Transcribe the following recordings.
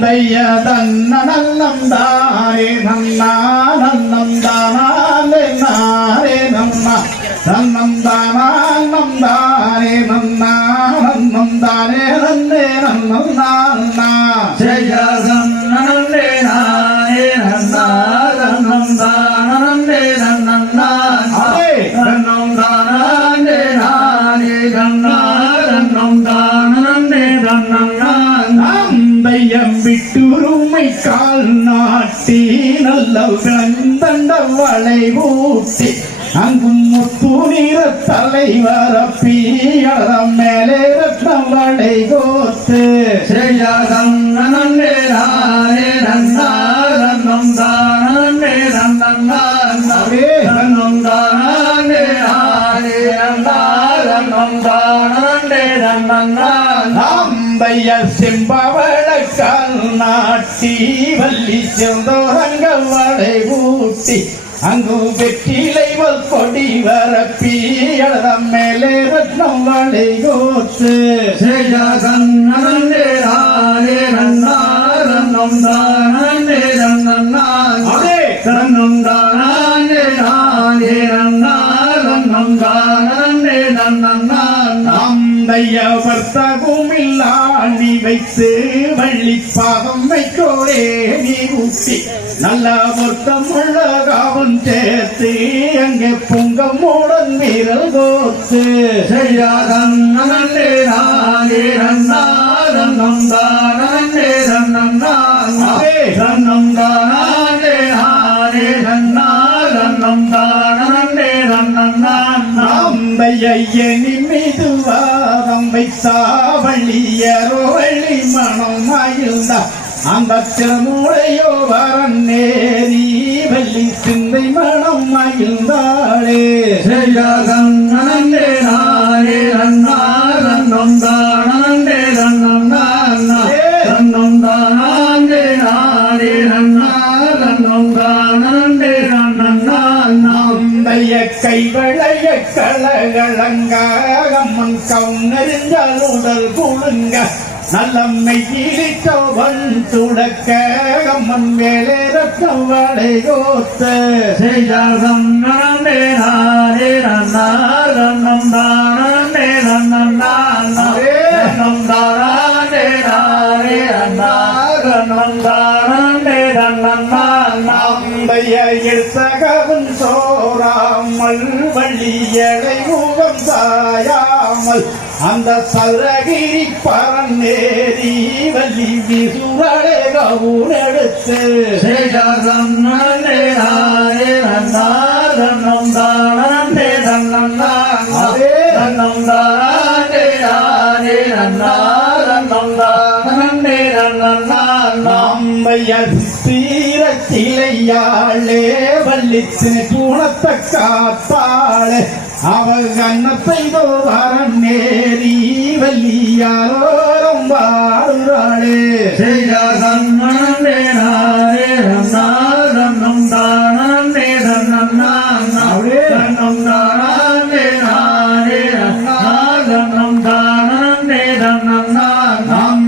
தைய தன்னனம் தாரே நன்னா நன்னம் தானே நாரே நன்னா நன்னம் தானம் தாரே நன்னா நன்னம் தானே நன்னே நன்னம் நான்னா ஜெய நன்னே நானே நன்னா நன்னம் தானே நன்னம் நானே நன்னம் தானே நானே நன்னா நன்னம் தானே நன்னம் தையம் விட்டுருமை கால் நாட்டி நல்ல விளந்தண்ட வளை ஊட்டி அங்கும் முத்து நீர தலைவரப்பியம் மேலே ரத்னம் வளை கோத்து ஜெயம் நன்னே நானே நன்னா நன்னம் தானே நன்னம் நானே நன்னம் தானே நானே நன்னா நன்னம் தானே நன்னம் தைய செம்பவள கால் நாட்டி வள்ளி செந்தோரங்க வளை ஊட்டி அங்கு வெற்றிலைவல் கொடி வரப்பி அழதம் மேலே ரத்னம் வளை கோத்து ஜெயம் நன்னே நானே நன்னா நன்னம் தானே நன்னம் நானே நன்னம் தானே நானே நன்னா நன்னம் தானே நன்னம் தைய வர்த்தகுமில்லாண்டி வைத்து வள்ளி பாதம் வைக்கோரே நீ ஊட்டி நல்ல வர்த்தம் உள்ள காவன் சேர்த்து அங்கே பொங்கமுடன் வீரல் கோத்து ஜெயம் நன்னே நானே நன்னா நன்னம் தானே நன்னம் நானே நன்னம் தானே நானே நன்னா நன்னம் தானே நன்னம் தையனி மீதுவாதம் வைத்தா வள்ளியரோ வள்ளி மனம் மகிழ்ந்தா அந்த திருமுறையோ வரன் நேரி வள்ளி சிந்தை மனம் மகிழ்ந்தாளே ஜெயம் நன்னே நானே நன்னா நன்னம் தானே நன்னம் நானே நன்னம் தானே நானே நன்னா நன்னம் தானே நன்னம் தைய கைவளைய கலகலங்கம்மன் கவுனறிஞ்சால் உடல் குழுங்க நல்லம்மை இழித்தவன் துடக்க அம்மன் மேலே ரத்தம் வளை கோத்த ஜெயம் நன்னே நானே நன்னா நன்னம் தானே நன்னம் நானே நன்னம் தானே நானே நன்னா நன்னம் தானே நன்னம் தைய எழுத்தகவன் சோராமல் வள்ளியடை முகம் சாயாமல் அந்த சரகிரி பரநேரி வள்ளி விசுரளே கவுனெடுத்து ஜெயம் நன்னே நானே நன்னா நன்னம் தானே நன்னம் நானே நன்னம் தானே நானே நன்னா நன்னம் தானே நன்னம் சீரத்திலையாளே வள்ளித்து குணத்தை காத்தாளே அவள் கண்ணத்தை தோவாரம் நேரி வள்ளியாரோரம் வாடுறாளே ஜெயம் நன்னே நானே நன்னா நன்னம் தானே நன்னம் நானே நன்னம் தானே நானே நன்னா நன்னம் தானே நன்னம்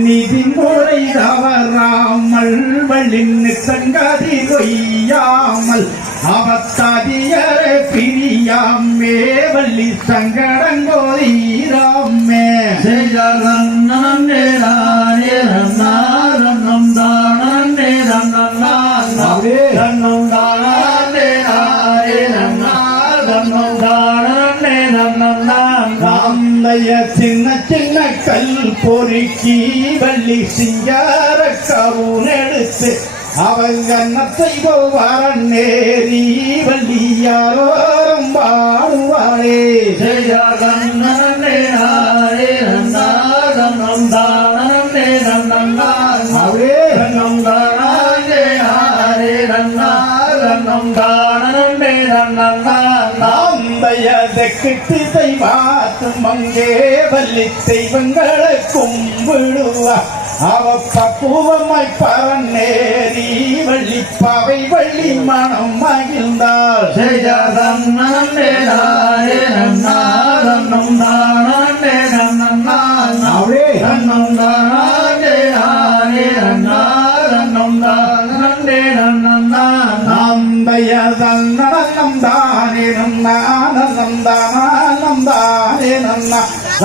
நிதி முறை தவறாமல் வள்ளின் சங்கதி கொய்யாமல் அவத்தாதியரை பிரியாமே வள்ளி சங்கடங்கோதீராமே ஜெயம் நன்னே நானே நன்னா நன்னம் தானே நன்னம் நானே நன்னம் தானே நானே நன்னா நன்னம் தானே நன்னம் தைய சின்ன சின்ன கல் பொறுக்கி வள்ளி சிங்கார கவுனெடுத்து அவள் கண்ணத்தை வரன் நேரி வள்ளியாரோரம் வாடுவாளே ஜெயம் நன்னே நானே நன்னா நன்னம் தானே நன்னம் நானே நன்னம் தானே நானே நன்னா நன்னம் தானே நன்னம் தையதற்கு திசை பார்த்து மங்கே வள்ளி தெய்வங்களை கும்பிடுவா அவ பக்குவமாய் பரநேரி வள்ளி பாவை வள்ளி மனம் மகிழ்ந்தாள் ஜெயம் நன்னே நானே நன்னா நன்னம் தானே நன்னம் நானே நன்னம் தானே நானே நந்தானே நன்னா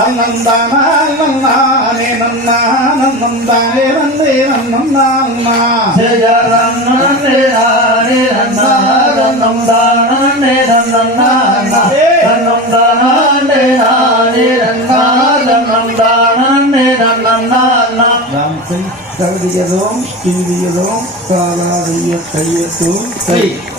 நந்தானே நன்னா நந்தானே நந்தே நன்னா ஜெய ரன்னே நானே நன்னா ரன்னம் தானே நன்னா ரன்னம் தானே நானே நன்னா ரன்னம் தானே நன்னா கருதியதும் இந்தியதும் காலாதிய கையத்தும் கை